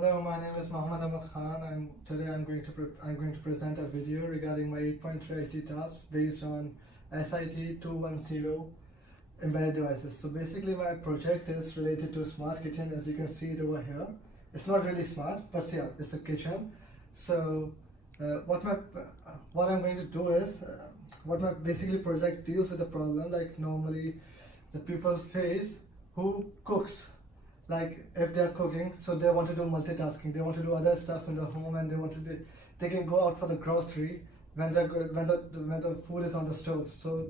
Hello, my name is Mohammed Ahmad Khan, and today I'm going to present a video regarding my 8.3 HD task based on SIT 210 embedded devices. So basically, my project is related to smart kitchen. As you can see it over here, it's not really smart, but still, it's a kitchen. So what I'm going to do is what my basically project deals with the problem like normally the people face who cooks. Like if they're cooking, so they want to do multitasking, they want to do other stuffs in the home, and they can go out for the grocery when the food is on the stove. So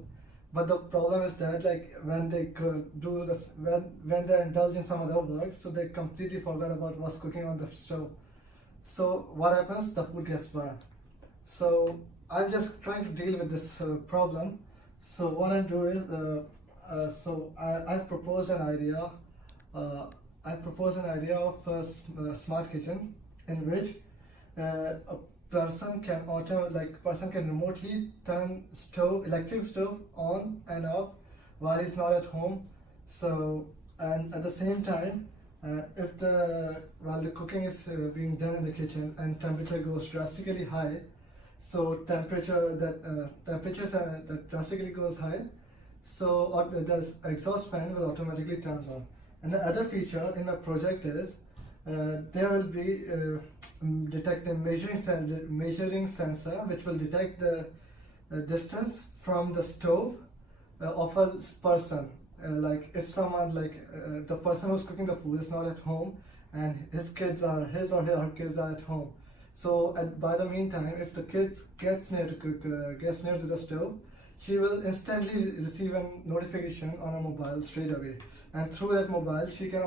but the problem is that like when they do this, when they indulge in some other work, so they completely forget about what's cooking on the stove. So what happens? The food gets burned. So I'm just trying to deal with this problem. So what I do is I proposed an idea. Of a smart kitchen in which a person can remotely turn electric stove on and off while he's not at home. So and at the same time, while the cooking is being done in the kitchen and temperature goes drastically high, so temperatures that drastically goes high, so the exhaust fan will automatically turns on. And the other feature in my project is there will be measuring sensor which will detect the distance from the stove of a person. Like if someone the person who's cooking the food is not at home and his or her kids are at home. So by the meantime, if the kids gets near to the stove, she will instantly receive a notification on a mobile straight away. And through that mobile, she can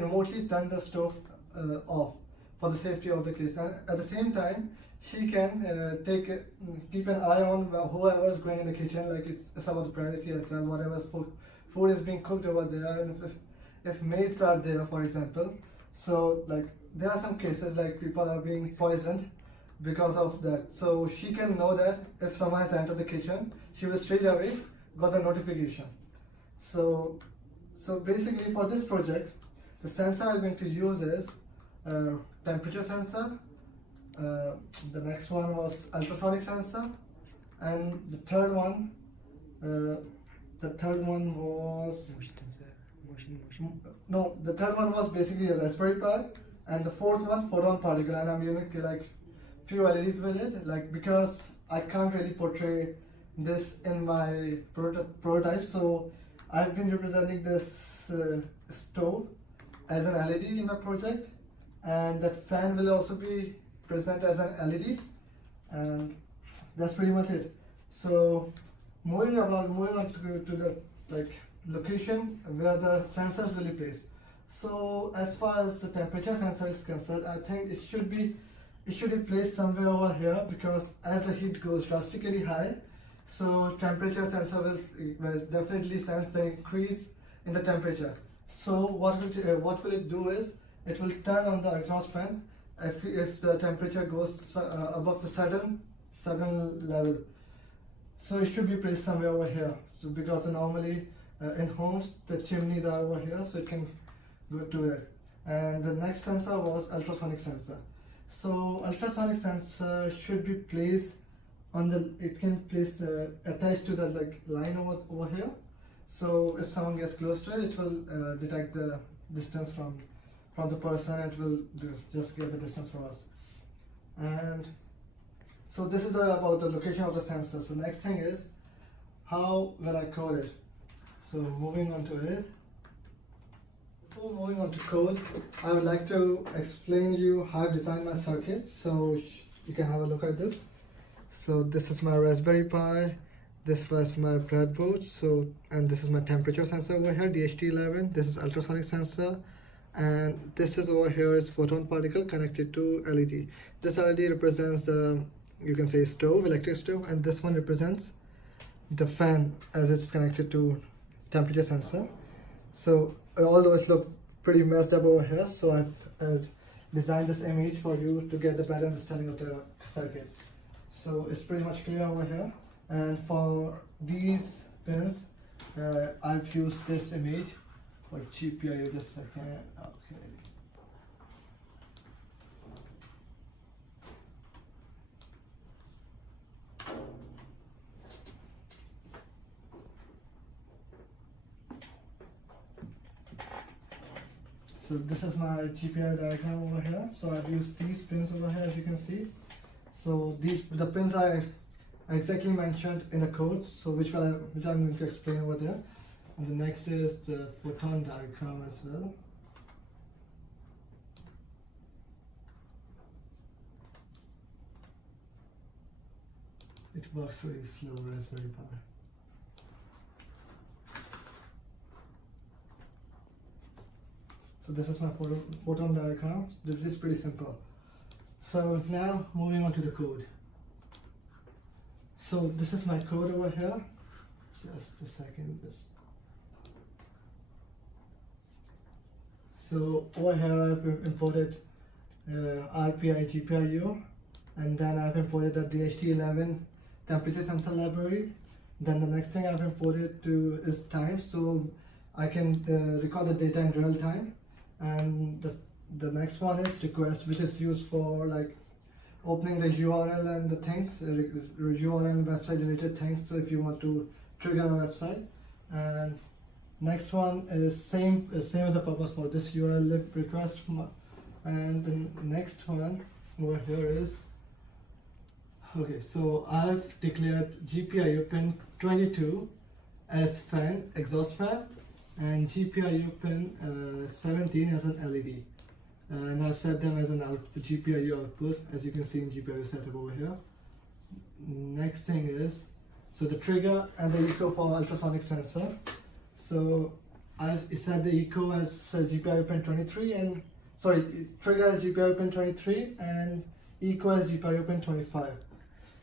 remotely turn the stove off for the safety of the kids. And at the same time, she can keep an eye on whoever is going in the kitchen. Like it's about the privacy as well. Whatever food is being cooked over there, and if maids are there, for example. So like there are some cases like people are being poisoned because of that. So she can know that if someone has entered the kitchen, she will straight away got the notification. So basically for this project, the sensor I'm going to use is temperature sensor. The next one was ultrasonic sensor, and the third one was the third one was basically a Raspberry Pi, and the fourth one photon particle. And I'm using like few LEDs with it, like because I can't really portray this in my prototype. So I've been representing this stove as an LED in my project, and that fan will also be present as an LED, and that's pretty much it. So moving on to the location where the sensors will be placed. So as far as the temperature sensor is concerned, I think it should be placed somewhere over here, because as the heat goes drastically high, so temperature sensor will definitely sense the increase in the temperature. So what will it do is it will turn on the exhaust fan if the temperature goes above the certain level. So it should be placed somewhere over here. So because normally in homes the chimneys are over here, so it can go to it. And the next sensor was ultrasonic sensor. So ultrasonic sensor should be placed on attached to the line over here. So if someone gets close to it, it will detect the distance from the person, and it will just get the distance for us. And so this is about the location of the sensor. So next thing is how will I code it. So moving on to it. Before moving on to code, I would like to explain you how I designed my circuit, so you can have a look at this. So this is my Raspberry Pi, this was my breadboard, and this is my temperature sensor over here, DHT11, this is ultrasonic sensor, and this is over here is photon particle connected to LED. This LED represents the, you can say, electric stove, and this one represents the fan as it's connected to temperature sensor. So although it looks pretty messed up over here, so I've designed this image for you to get the better understanding of the circuit. So it's pretty much clear over here, and for these pins I've used this image for GPIO. Just a second. Okay, So this is my GPIO diagram over here. So I've used these pins over here, as you can see. So the pins are exactly mentioned in the code, so which I'm going to explain over there. And the next is the photon diagram as well. It works very slow, Raspberry Pi. So this is my photon diagram. This is pretty simple. So now moving on to the code. So this is my code over here. Just a second. So over here I've imported RPI GPIO, and then I've imported the DHT11 temperature sensor library. Then the next thing I've imported is time, so I can record the data in real time. And the next one is request, which is used for like opening the URL and the things, URL and website related things. So if you want to trigger a website. And next one is same as the purpose for this URL lib request. And the next one over here is, okay, so I've declared GPIO pin 22 as fan, exhaust fan, and GPIO pin 17 as an LED. And I've set them as an GPIO output, as you can see in GPIO setup over here. Next thing is, so the trigger and the echo for ultrasonic sensor. So I set the echo as GPIO pin 23 and, sorry, trigger as GPIO pin 23 and echo as GPIO pin 25.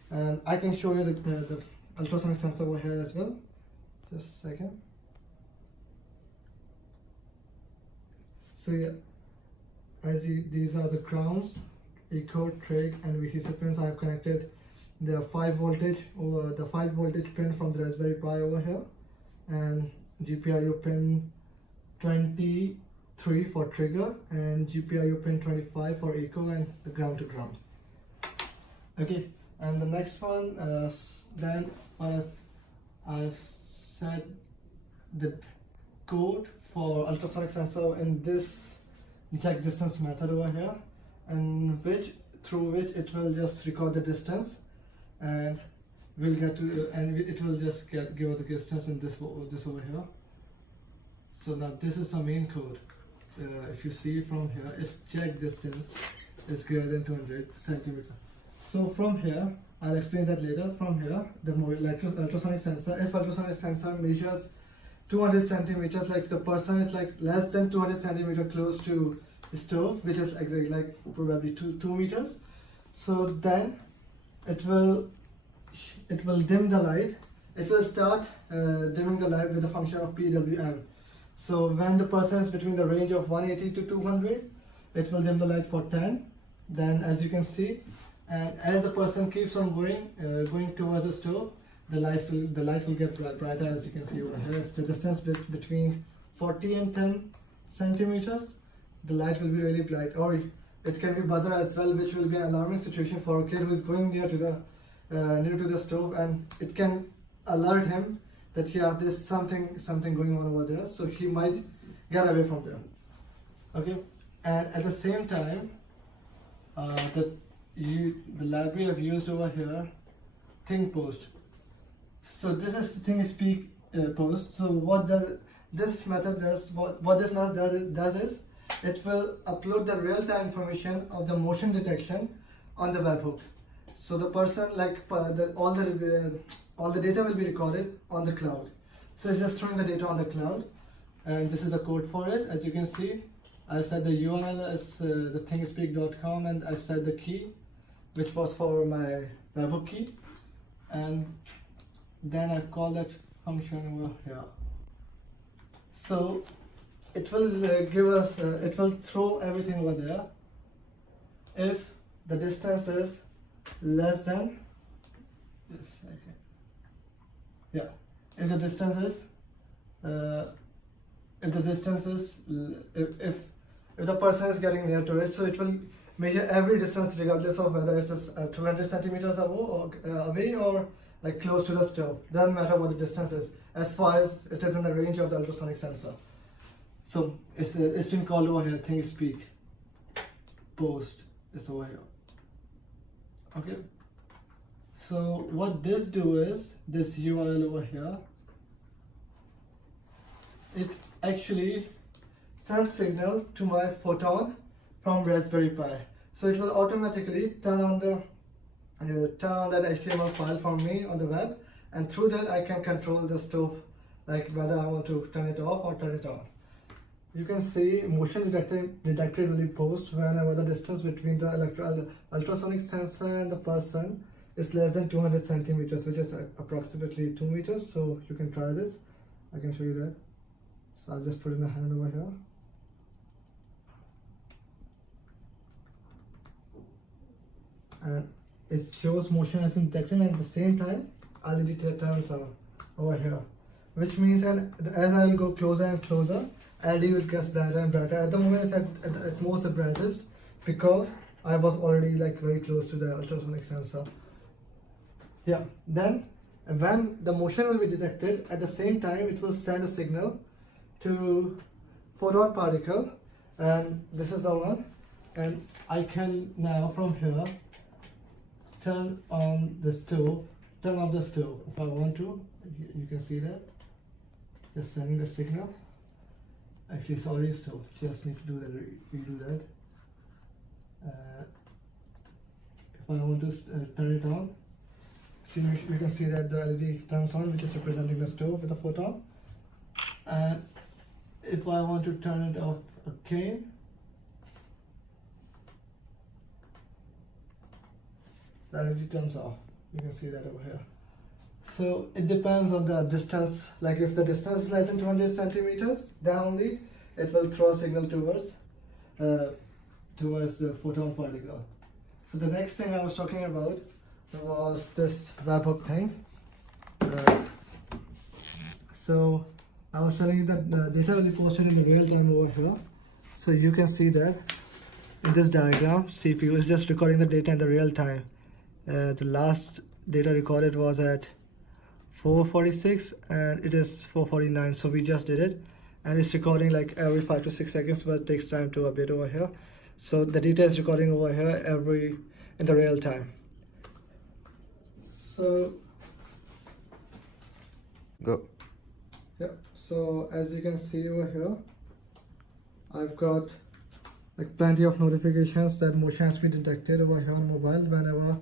And I can show you the ultrasonic sensor over here as well. Just a second. So yeah, these are the grounds, echo, trig, and VCC pins. I have connected the 5 voltage pin from the Raspberry Pi over here, and GPIO pin 23 for trigger, and GPIO pin 25 for echo, and the ground to ground. Okay, and the next one, then I've set the code for ultrasonic sensor in this check distance method over here, and through which it will just record the distance, and we'll get to it will just give us the distance in this over here. So now this is the main code. If you see from here, if check distance is greater than 200 centimeter. So from here, I'll explain that later. From here, the ultrasonic sensor, if ultrasonic sensor measures 200 centimeters, like the person is like less than 200 centimeter close to the stove, which is exactly like probably 2 meters. So then it will dim the light. It will start dimming the light with a function of PWM. So when the person is between the range of 180 to 200, it will dim the light for 10. Then, as you can see, and as the person keeps on going towards the stove, the light will get brighter, as you can see over here. If the distance between 40 and 10 centimeters, the light will be really bright. Or it can be buzzer as well, which will be an alarming situation for a kid who is going near to the stove, and it can alert him that yeah, there's something going on over there, so he might get away from there. Okay, and at the same time, the library I've used over here, thing post. So this is the thing speak post. So what this method does is it will upload the real-time information of the motion detection on the webhook. So the person, like all the data will be recorded on the cloud. So it's just throwing the data on the cloud, and this is the code for it. As you can see, I've set the URL as the thingspeak.com, and I've set the key, which was for my webhook key, and then I've called that function over here. So it will give us, it will throw everything over there if the distance is less than, just a second. Yeah, if the person is getting near to it, so it will measure every distance regardless of whether it is 200 centimeters away or like close to the stove. Doesn't matter what the distance is, as far as it is in the range of the ultrasonic sensor. So it's been called over here ThinkSpeak post. It's over here. Okay. So what this do is this URL over here. It actually sends signal to my photon from Raspberry Pi. So it will automatically turn on that HTML file for me on the web, and through that I can control the stove, like whether I want to turn it off or turn it on. You can see motion detected will be post whenever the distance between the ultrasonic sensor and the person is less than 200 centimeters, which is approximately 2 meters. So you can try this. I can show you that. So I'll just put in the hand over here. And it shows motion has been detected, and at the same time LED turns on over here, which means, and as I will go closer and closer, LED will get brighter and brighter. At the moment it's at most the brightest because I was already like very close to the ultrasonic sensor. Yeah, then when the motion will be detected, at the same time it will send a signal to photon particle, and this is the one, and I can now from here turn on the stove if I want to. You can see that, just sending the signal. Actually it's already stove, just need to do that, redo that. If I want to turn it on, see, you can see that the LED turns on, which is representing the stove with a photon. And if I want to turn it off again, the LED turns off. You can see that over here. So it depends on the distance. Like if the distance is less than 200 centimeters, then only it will throw a signal towards the photon particle. So the next thing I was talking about was this webhook thing. So I was telling you that the data will be posted in the real time over here. So you can see that in this diagram, CPU is just recording the data in the real time. The last data recorded was at 4:46 and it is 4:49, so we just did it, and it's recording like every 5 to 6 seconds, but it takes time to update over here. So the data is recording over here in the real time. So go. Yeah, so as you can see over here, I've got like plenty of notifications that motion has been detected over here on mobile whenever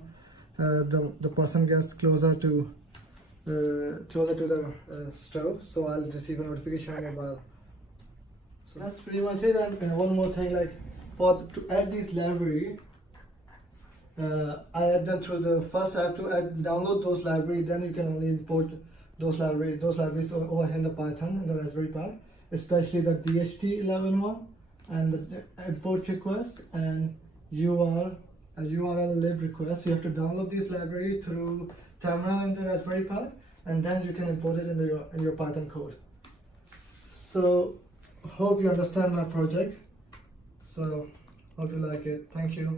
the person gets closer to the stove. So I'll receive a notification on mobile. So that's pretty much it. And one more thing, like to add these library, I add them through the first. I have to download those library. Then you can only import those libraries over here in the Python in the Raspberry Pi, especially the DHT11 one and the import request and URL lib request. You have to download this library through terminal in the Raspberry Pi, and then you can import it in your Python code. So hope you understand my project. So hope you like it. Thank you.